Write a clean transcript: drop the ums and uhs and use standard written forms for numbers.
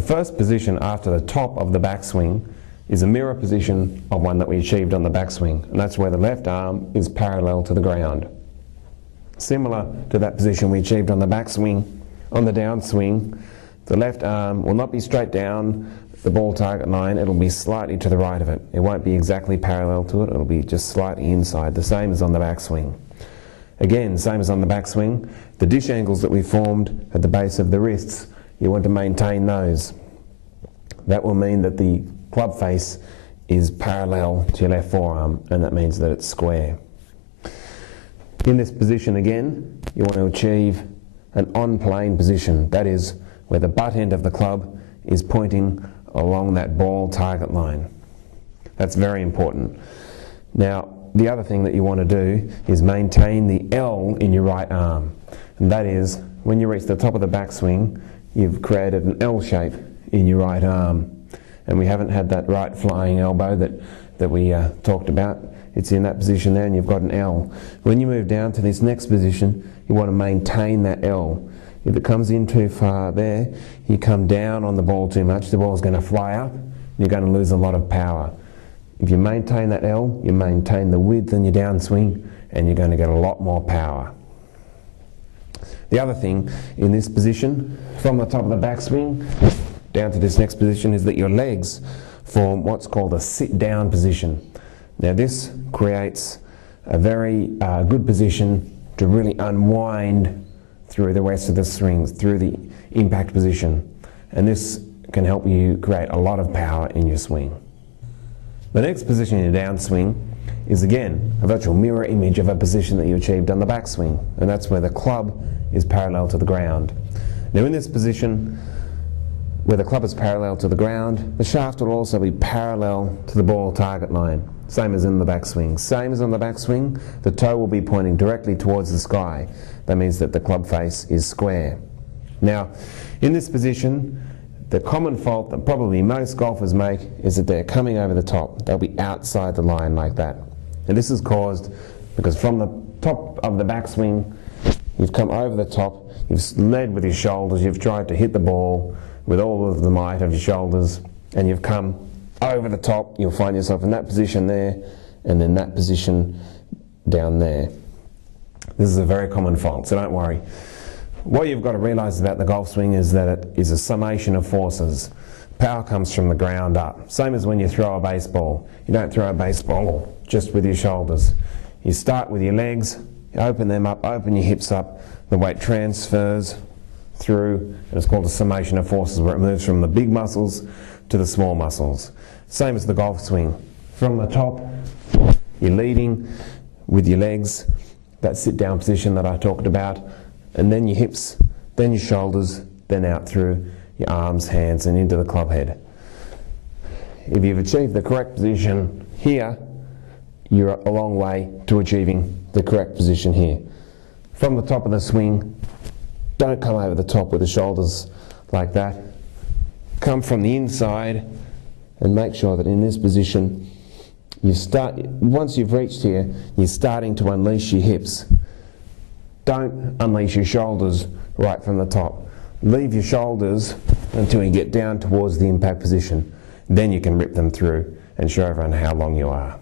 The first position after the top of the backswing is a mirror position of one that we achieved on the backswing, and that's where the left arm is parallel to the ground. Similar to that position we achieved on the backswing, on the downswing, the left arm will not be straight down the ball target line, it'll be slightly to the right of it. It won't be exactly parallel to it, it'll be just slightly inside, the same as on the backswing. Again, same as on the backswing, the dish angles that we formed at the base of the wrists, you want to maintain those. That will mean that the club face is parallel to your left forearm, and that means that it's square. In this position again, you want to achieve an on-plane position, that is, where the butt end of the club is pointing along that ball target line. That's very important. Now, the other thing that you want to do is maintain the L in your right arm, and that is, when you reach the top of the backswing, you've created an L shape in your right arm, and we haven't had that right flying elbow that we talked about. It's in that position there, and you've got an L. When you move down to this next position, you want to maintain that L. If it comes in too far there, you come down on the ball too much, the ball's going to fly up, and you're going to lose a lot of power. If you maintain that L, you maintain the width in your downswing, and you're going to get a lot more power. The other thing in this position, from the top of the backswing down to this next position, is that your legs form what's called a sit-down position. Now this creates a very good position to really unwind through the rest of the swings, through the impact position. And this can help you create a lot of power in your swing. The next position in your downswing is again a virtual mirror image of a position that you achieved on the backswing, and that's where the club is parallel to the ground. Now in this position, where the club is parallel to the ground, the shaft will also be parallel to the ball target line, same as in the backswing. Same as on the backswing, the toe will be pointing directly towards the sky. That means that the club face is square. Now, in this position, the common fault that probably most golfers make is that they're coming over the top. They'll be outside the line like that. And this is caused because from the top of the backswing, you've come over the top, you've led with your shoulders, you've tried to hit the ball with all of the might of your shoulders, and you've come over the top. You'll find yourself in that position there, and then that position down there. This is a very common fault, so don't worry. What you've got to realise about the golf swing is that it is a summation of forces. Power comes from the ground up. Same as when you throw a baseball. You don't throw a baseball just with your shoulders. You start with your legs, you open them up, open your hips up, the weight transfers through, and it's called a summation of forces, where it moves from the big muscles to the small muscles. Same as the golf swing. From the top, you're leading with your legs, that sit-down position that I talked about, and then your hips, then your shoulders, then out through your arms, hands, and into the club head. If you've achieved the correct position here, you're a long way to achieving the correct position here. From the top of the swing, don't come over the top with the shoulders like that. Come from the inside and make sure that in this position, once you've reached here, you're starting to unleash your hips. Don't unleash your shoulders right from the top. Leave your shoulders until you get down towards the impact position. Then you can rip them through and show everyone how long you are.